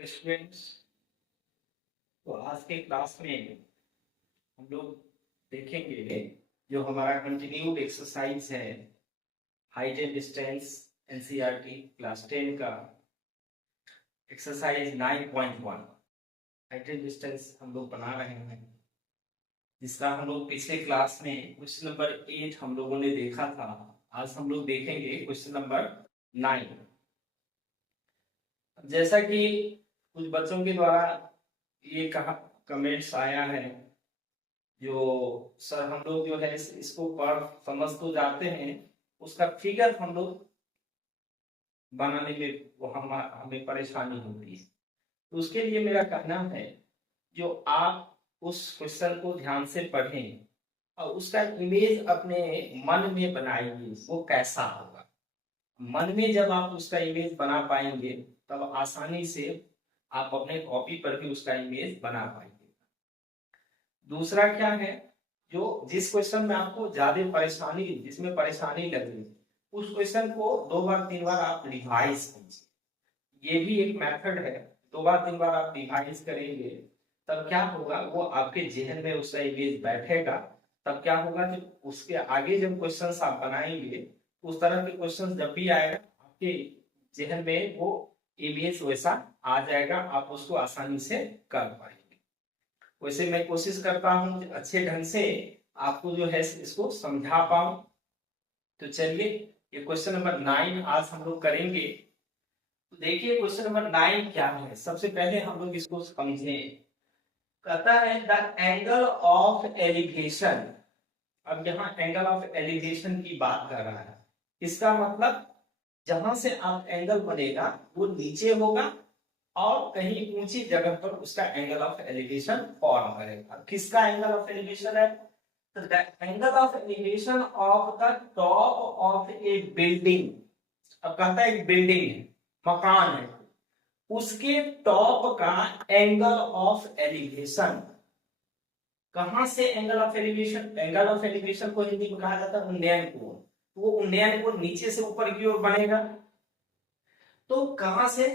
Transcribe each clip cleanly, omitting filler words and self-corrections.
Students, तो आज के क्लास में हम लोग देखेंगे जो हमारा कंटिन्यूड एक्सरसाइज है height and distance NCERT class 10 का एक्सरसाइज 9.1 हाइट एंड डिस्टेंस हम लोग बना रहे हैं, जिसका हम लोग पिछले क्लास में क्वेश्चन नंबर 8 हम लोगों ने देखा था। आज हम लोग देखेंगे क्वेश्चन नंबर 9। जैसा कि कुछ बच्चों के द्वारा ये कहा कमेंट्स आया है, जो सर हम लोग जो है इसको पढ़ समझ तो जाते हैं, उसका फिगर हम लोग बनाने में वो हमें परेशानी होती है। तो उसके लिए मेरा कहना है जो आप उस क्वेश्चन को ध्यान से पढ़ें और उसका इमेज अपने मन में बनाइए, वो कैसा होगा। मन में जब आप उसका इमेज बना पाएंगे तब आसानी से आप अपने कॉपी पर भी उसका इमेज बना पाएंगे। दूसरा क्या है, जो जिस क्वेश्चन में आपको ज्यादा परेशानी जिसमें परेशानी लगे उस क्वेश्चन को 2 बार 3 बार आप रिवाइज कीजिए। ये भी एक मेथड है। 2 बार 3 बार आप रिवाइज करेंगे तब क्या होगा, वो आपके जहन में उसका इमेज बैठेगा। तब क्या होगा, जब उसके आगे जब क्वेश्चन आप बनाएंगे उस तरह के क्वेश्चन जब भी आएगा आपके जहन में वो इमेज वैसा आ जाएगा, आप उसको आसानी से कर पाएंगे। वैसे मैं कोशिश करता हूँ अच्छे ढंग से आपको जो है इसको समझा पाऊं। तो चलिए ये क्वेश्चन नंबर 9 आज हम लोग करेंगे। तो देखिए क्वेश्चन नंबर 9 क्या है, सबसे पहले हम लोग इसको समझें। कहता है द एंगल ऑफ एलिवेशन। अब यहाँ एंगल ऑफ एलिवेशन की बात कर रहा है। इसका मतलब जहां से आप एंगल बनेगा वो नीचे होगा और कहीं ऊंची जगह पर उसका एंगल ऑफ एलिवेशन फॉर्म करेगा। किसका एंगल ऑफ एलिवेशन है? तो the angle of elevation of the top of A building. अब कहता है एक बिल्डिंग है, मकान है, उसके टॉप का एंगल ऑफ एलिवेशन। कहां से angle of elevation? Angle of elevation को हिंदी में कहा जाता है उन्नयन कोण। वो उन्नयन कोण नीचे से ऊपर की ओर बनेगा। तो कहां से?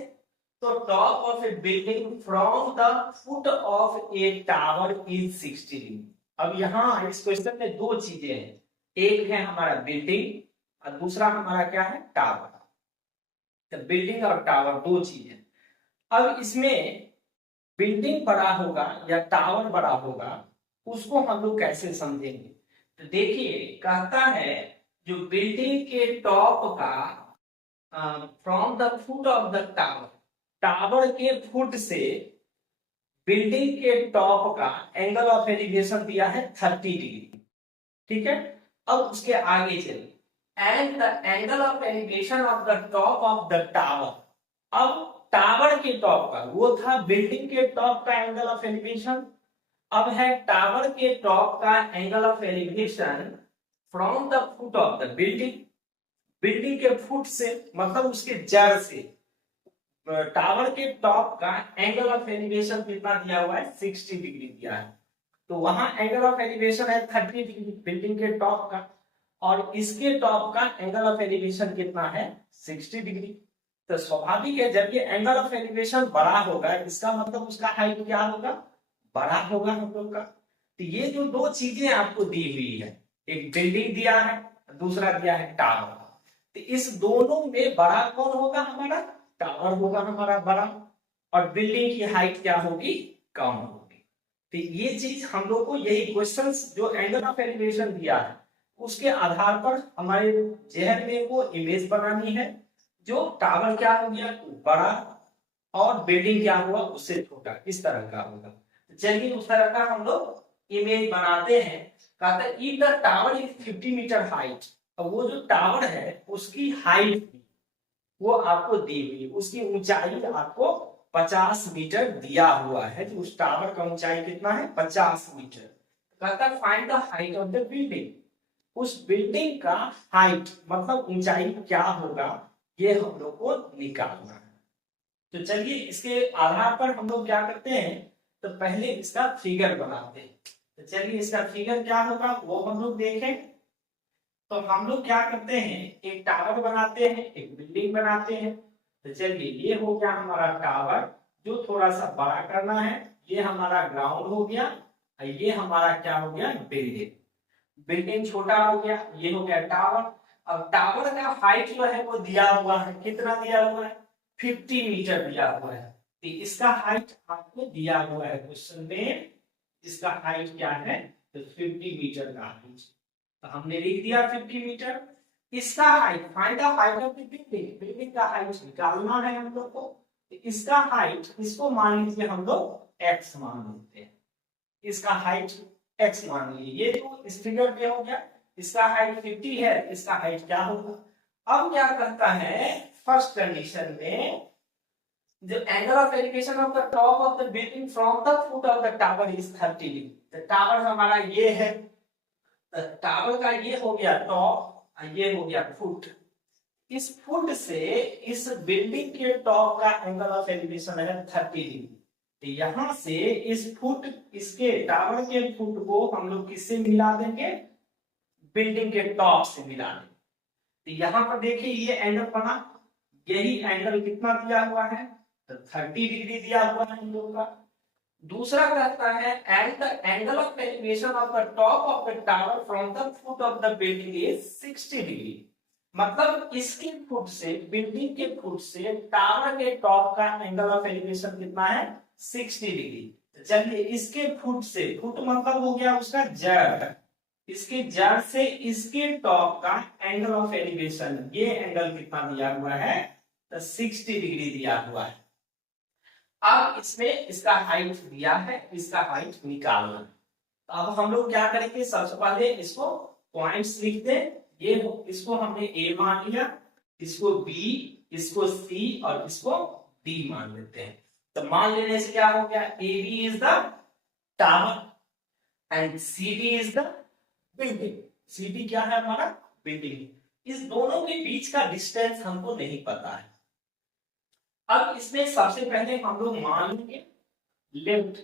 तो top of A building from the foot of A tower is 60 degree. अब यहाँ इस क्वेश्चन में दो चीजें हैं, एक है हमारा बिल्डिंग और दूसरा हमारा क्या है, टावर। तो बिल्डिंग और टावर दो चीजें। अब इसमें बिल्डिंग बड़ा होगा या टावर बड़ा होगा, उसको हम लोग कैसे समझेंगे? तो देखिए कहता है जो बिल्डिंग के टॉप का from the foot of the tower, tower के फुट से बिल्डिंग के टॉप का एंगल ऑफ एलिवेशन दिया है 30 डिग्री। ठीक है, अब उसके आगे चलिए। And the angle of elevation of the top of the tower. अब टावर के टॉप का, वो था बिल्डिंग के टॉप का एंगल ऑफ एलिवेशन, अब है टावर के टॉप का angle of elevation from the foot of the building. Building के फुट से मतलब उसके जड़ से टावर के टॉप का एंगल ऑफ एलिवेशन कितना दिया हुआ है, 60 डिग्री दिया है। तो वहां एंगल ऑफ एलिवेशन है 30 डिग्री बिल्डिंग के टॉप का, और इसके टॉप का एंगल ऑफ एलिवेशन कितना है, 60 डिग्री। तो स्वाभाविक है जब ये एंगल ऑफ एलिवेशन बड़ा होगा इसका मतलब उसका हाइट क्या होगा, बड़ा होगा हम लोग का। तो ये जो दो चीजें आपको दी हुई है, एक बिल्डिंग दिया है, दूसरा दिया है टावर। तो इस दोनों में बड़ा कौन होगा, हमारा टावर होगा हमारा बड़ा, और बिल्डिंग की हाइट क्या होगी, कम होगी। तो ये चीज हम लोग को यही क्वेश्चंस जो एंगल ऑफ एलिवेशन दिया है उसके आधार पर हमारे जहन में वो इमेज बनानी है। जो टावर क्या हो गया बड़ा और बिल्डिंग क्या हुआ उससे छोटा, इस तरह का होगा। चलिए उस तरह का हम लोग इमेज बनाते हैं। कहता है if the tower is 50 metre height. अब वो जो टावर है उसकी हाइट वो आपको दी हुई, उसकी ऊंचाई आपको 50 मीटर दिया हुआ है। तो उस टावर का ऊंचाई कितना है, 50 मीटर। कहता है find the height of the building. उस बिल्डिंग का हाइट मतलब ऊंचाई क्या होगा, ये हम लोग को निकालना है। तो चलिए इसके आधार पर हम लोग क्या करते हैं, तो पहले इसका फिगर बनाते हैं। तो चलिए इसका फिगर क्या होगा वो हम लोग देखें। तो हम लोग क्या करते हैं, एक टावर बनाते हैं, एक बिल्डिंग बनाते हैं। तो चलिए ये हो गया हमारा टावर जो थोड़ा सा बड़ा करना है। ये हमारा ग्राउंड हो गया और ये हमारा क्या हो गया, बिल्डिंग। बिल्डिंग छोटा हो गया, ये हो गया टावर। अब टावर का हाइट जो है वो दिया हुआ है, कितना दिया हुआ है, 50 मीटर दिया हुआ है। तो इसका हाइट आपको दिया हुआ है क्वेश्चन में, इसका हाइट क्या है, तो 50 मीटर का हाइट। तो हमने लिख दिया 50 मीटर। इसका height, find the height of the building, building का हाइट निकालना है हम लोग को। तो इसका हाइट, इसको मान लीजिए हम लोग x मान लेते हैं, इसका हाइट x मान लीजिए। ये तो इस फिगर पे हो गया, इसका हाइट 50 है, इसका हाइट क्या होगा। अब क्या करता है, फर्स्ट कंडीशन में the angle of elevation of the top of the building from the foot of the tower is 30 degree। तो टावर हमारा ये है, टावर का ये हो गया टॉप, ये हो गया फुट। इस फुट से इस बिल्डिंग के टॉप का एंगल ऑफ एलिवेशन है 30 डिग्री। तो यहां से इस फुट, इसके टावर के फुट को हम लोग किससे मिला देंगे, बिल्डिंग के टॉप से मिला देंगे। तो यहां पर देखिए ये एंगल बना, यही एंगल कितना दिया हुआ है, तो 30 डिग्री दिया हुआ है हम लोग का। दूसरा कहता है and the angle of elevation of the top of the tower from the foot of the building is 60 degree. मतलब इसके फुट से, बिल्डिंग के फुट से टावर के टॉप का एंगल ऑफ एलिवेशन कितना है, 60 डिग्री। तो चलिए इसके फुट से, फुट मतलब हो गया उसका जड़, इसके जड़ से इसके टॉप का एंगल ऑफ एलिवेशन, ये एंगल कितना दिया हुआ है, तो 60 डिग्री दिया हुआ है। अब इसमें इसका हाइट दिया है, इसका हाइट निकालना। तो अब हम लोग क्या करेंगे, सबसे पहले इसको पॉइंट्स लिख दें। ये इसको हमने ए मान लिया, इसको बी, इसको सी और इसको डी मान लेते हैं। तो मान लेने से क्या हो गया, A B is the tower and C D is the building. C D क्या है हमारा, बिल्डिंग। इस दोनों के बीच का डिस्टेंस हमको नहीं पता है। अब इसमें सबसे पहले हम लोग मान लेंगे लेफ्ट,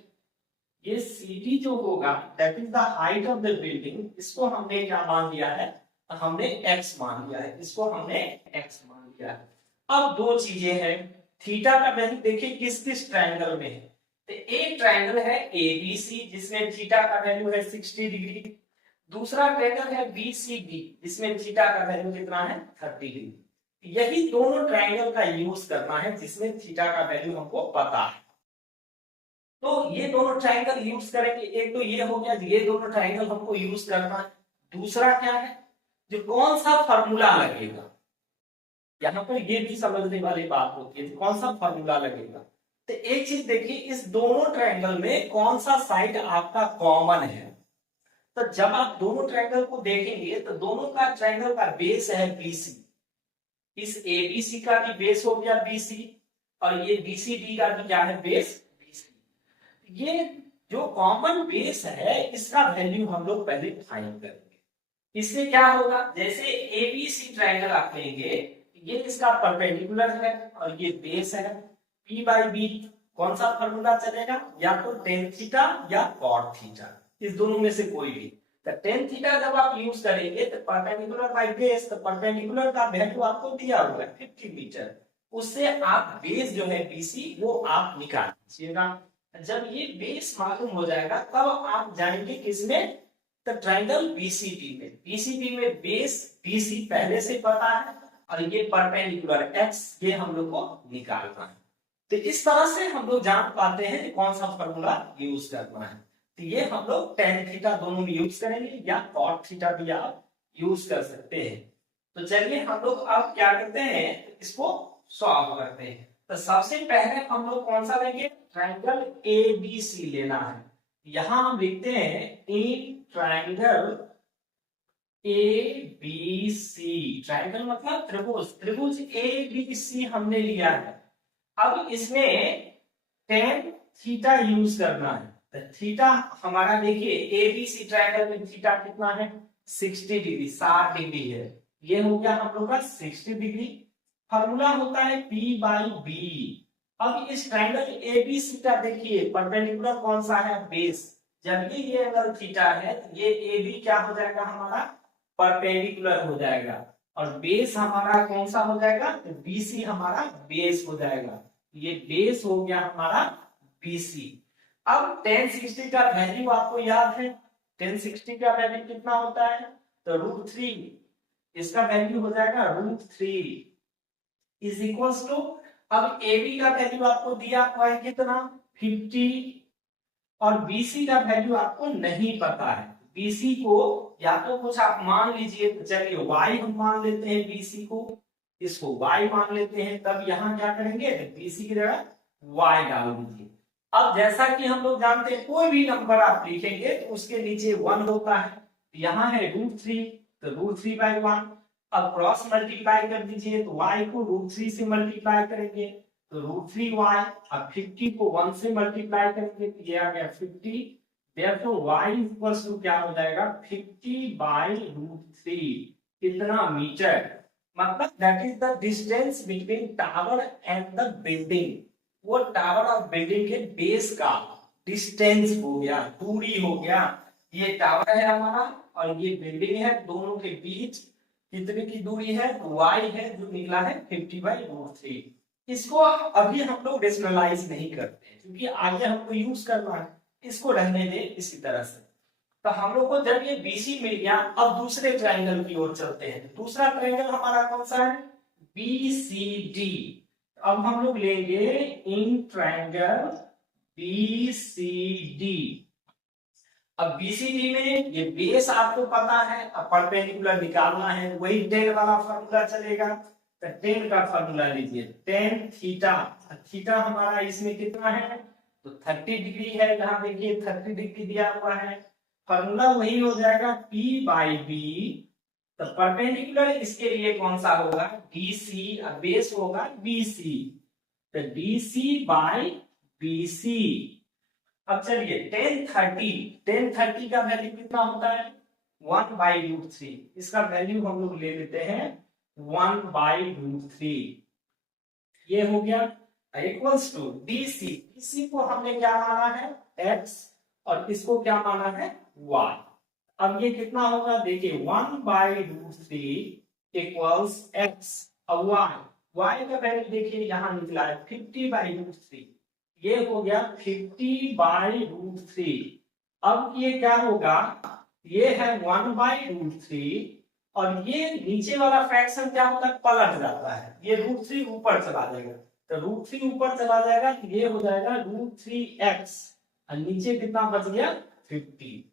ये सीडी जो होगा that is the height of the building, इसको हमने क्या मान लिया है, हमने x मान लिया है, इसको हमने x मान लिया है। अब दो चीजें हैं, थीटा का वैल्यू देखिए किस किस ट्रायंगल में है। तो एक ट्रायंगल है एबीसी जिसमें थीटा का वैल्यू है 60 डिग्री, दूसरा ट्रायंगल है बीसीडी जिसमें थीटा का वैल्यू कितना है 30 डिग्री। यही दोनों ट्रायंगल का यूज करना है जिसमें थीटा का वैल्यू हमको पता है। तो ये दोनों ट्रायंगल यूज करेंगे, एक तो ये हो गया, ये दोनों ट्रायंगल हमको यूज करना है। दूसरा क्या है, जो कौन सा फॉर्मूला लगेगा, यहाँ पर ये भी समझने वाली बात होती है, कौन सा फॉर्मूला लगेगा। तो एक चीज देखिए, इस दोनों ट्रायंगल में कौन सा साइड आपका कॉमन है। तो जब आप दोनों ट्रायंगल को देखेंगे तो दोनों का ट्रायंगल का बेस है बीसी, इस एबीसी का भी बेस हो गया बीसी और ये बीसीडी का भी क्या है, बेस बीसी। ये जो कॉमन बेस है इसका वैल्यू हम लोग पहले फाइंड करेंगे। इससे क्या होगा, जैसे एबीसी ट्रायंगल आप लेंगे, ये इसका परपेंडिकुलर है और ये बेस है, पी बाई बी कौन सा फॉर्मूला चलेगा, या तो टेन थीटा या कॉट थीटा, इस दोनों में से कोई भी। तो टेन थीटा जब आप यूज करेंगे तो परपेंडिकुलर बाय बेस, तो परपेंडिकुलर का वैल्यू आपको दिया हुआ है 50 मीटर, उससे आप बेस जो है बीसी वो आप निकाल लीजिएगा। जब ये बेस मालूम हो जाएगा तब आप जाएंगे किसमें, तो ट्रायंगल बीसीडी में। बीसीडी में बेस बीसी पहले से पता है और ये परपेंडिकुलर एक्स ये हम लोग को निकालना है। तो इस तरह से हम लोग जान पाते हैं कि कौन सा फॉर्मूला यूज करना है। तो ये हम लोग टेन थीटा दोनों में यूज करेंगे या कॉट थीटा भी आप यूज कर सकते हैं। तो चलिए हम लोग अब क्या करते हैं, इसको सॉल्व करते हैं। तो सबसे पहले हम लोग कौन सा लेंगे, ट्रायंगल एबीसी लेना है। यहां हम लिखते हैं इन ट्रायंगल एबीसी, ट्रायंगल मतलब त्रिभुज, त्रिभुज एबीसी हमने लिया है। अब इसमें टेन थीटा यूज करना है। तो थीटा हमारा देखिए एबीसी ट्रायंगल में थीटा कितना है, 60 डिग्री, 60 डिग्री है। ये हो गया हम लोग का 60 डिग्री। फॉर्मूला होता है P बाई बी। अब इस ट्रायंगल एबीसी का देखिए परपेंडिकुलर कौन सा है, बेस। जब ये एंगल थीटा है तो ये AB क्या हो जाएगा हमारा, परपेंडिकुलर हो जाएगा और बेस हमारा कौन सा हो जाएगा, BC हमारा बेस हो जाएगा। ये बेस हो गया हमारा BC। अब 1060 का वैल्यू आपको याद है, 1060 का वैल्यू कितना होता है, तो √3, इसका वैल्यू हो जाएगा √3 इज इक्वल्स टू, अब AB का वैल्यू आपको दिया हुआ है कितना 50, और BC का वैल्यू आपको नहीं पता है। BC को या तो कुछ आप मान लीजिए, तो चलिए Y हम मान लेते हैं, BC को, इसको Y मान लेते हैं, तब यहाँ क्या करेंगे, BC की जगह Y डाल दीजिए। अब जैसा कि हम लोग जानते हैं कोई भी नंबर आप लिखेंगे तो उसके नीचे 1 होता है, यहाँ है √3, तो √3/1। अब क्रॉस मल्टीप्लाई कर दीजिए, तो y को √3 से मल्टीप्लाई करेंगे तो √3y, अब 50 को 1 से मल्टीप्लाई करेंगे तो ये आ गया 50, therefore y इक्वल्स टू क्या हो जाएगा 50/√3, कितना मीटर, मतलब that is the distance between tower and the building, वो टावर और बिल्डिंग के बेस का डिस्टेंस हो गया, दूरी हो गया। ये टावर है हमारा और ये बिल्डिंग है, दोनों के बीच कितने की दूरी है, y है जो निकला है 50/√3। इसको अभी हम लोग रेशनलाइज नहीं करते क्योंकि आगे हमको यूज करना है, इसको रहने दे इसी तरह से। तो हम लोग को जब ये BC मिल गया, अब दूसरे ट्रायंगल की ओर चलते हैं। दूसरा ट्रायंगल हमारा कौन सा है, BCD। अब हम लोग लेंगे इन ट्रायंगल BCD। अब BCD में ये बेस आपको पता है, अब परपेंडिकुलर निकालना है, वही tan वाला फॉर्मूला चलेगा। तो tan का फॉर्मूला लीजिए, tan थीटा, थीटा हमारा इसमें कितना है, तो 30 डिग्री है, यहाँ देखिए 30 डिग्री दिया हुआ है, फॉर्मूला वही हो जाएगा P/B। तो परपेंडिकुलर इसके लिए कौन सा होगा, DC, बेस होगा BC, तो DC/BC। अब चलिए tan 30 का वैल्यू कितना होता है 1/√3, इसका वैल्यू हम लोग ले लेते हैं 1/√3, ये हो गया इक्वल्स टू DC को हमने क्या माना है x और इसको क्या माना है y। अब ये कितना होगा, देखिए 1/√3 इक्वल्स x, अब y का वैल्यू देखिए यहाँ निकला है 50/√3, ये हो गया 50/√3। अब ये क्या होगा, ये है 1/√3 और ये नीचे वाला फ्रैक्शन क्या होता है, पलट जाता है, ये √3 ऊपर चला जाएगा, तो √3 ऊपर चला जाएगा तो ये हो जाएगा √3x और नीचे कितना बच गया 50।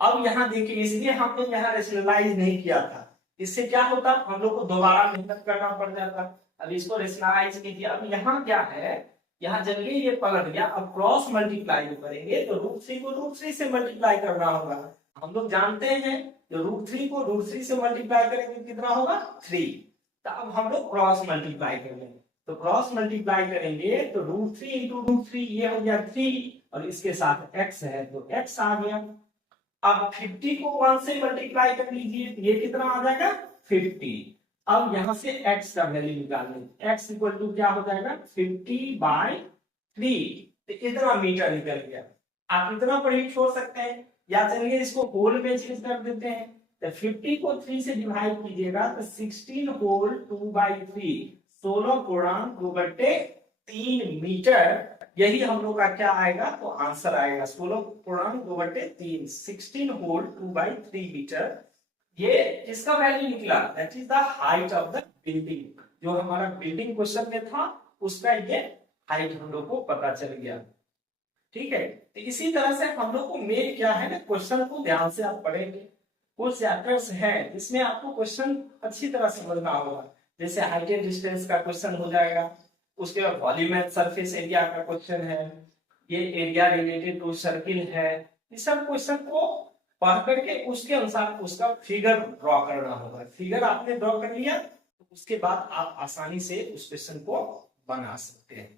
अब यहाँ देखिए, इसलिए हमने यहाँ रेशनलाइज नहीं किया था, इससे क्या होता हम लोग को दोबारा मेहनत करना पड़ जाता। अब इसको रेशनलाइज कीजिए, अब यहाँ क्या है, यहाँ जब ये पलट गया, अब क्रॉस मल्टीप्लाई करेंगे तो √3 को √3 से मल्टीप्लाई करना होगा। हम लोग जानते हैं तो √3 को √3 से मल्टीप्लाई करेंगे कितना होगा 3, तो अब हम लोग क्रॉस मल्टीप्लाई करेंगे, तो क्रॉस मल्टीप्लाई करेंगे तो √3 इंटू √3 ये हो गया 3 और इसके साथ x है तो x आ गया। अब 50 को 1 से मल्टीप्लाई कर लीजिए, ये कितना आ जाएगा 50। अब यहां से x का वैल्यू निकालने, x इक्वल टू क्या हो जाएगा 50/3, तो इतना मीटर निकल गया। आप इतना पर ही छोड़ सकते हैं या चलिए इसको होल में चेंज कर देते हैं, तो 50 को 3 से डिवाइड कीजिएगा तो 16 होल 2/3, 16 गुणन 2/3 मीटर, यही हम लोग का क्या आएगा, तो आंसर आएगा 16 गुणन 2/3, 16 होल 2/3 मीटर। ये इसका वैल्यू निकला, that is the height of the building, जो हमारा बिल्डिंग क्वेश्चन में था उसका ये हाइट हम लोग को पता चल गया। ठीक है, तो इसी तरह से हम लोग को मेन क्या है ना, क्वेश्चन को ध्यान से आप पढ़ेंगे, कुछ चैप्टर्स हैं जिसमें आपको क्वेश्चन अच्छी तरह समझना होगा, जैसे हाइट एंड डिस्टेंस का क्वेश्चन हो जाएगा, उसके बाद वॉल्यूम एंड सरफेस एरिया का क्वेश्चन है, ये एरिया रिलेटेड टू सर्किल है, इस सब क्वेश्चन को पढ़ करके उसके अनुसार उसका फिगर ड्रॉ करना होगा। फिगर आपने ड्रॉ कर लिया तो उसके बाद आप आसानी से उस क्वेश्चन को बना सकते हैं।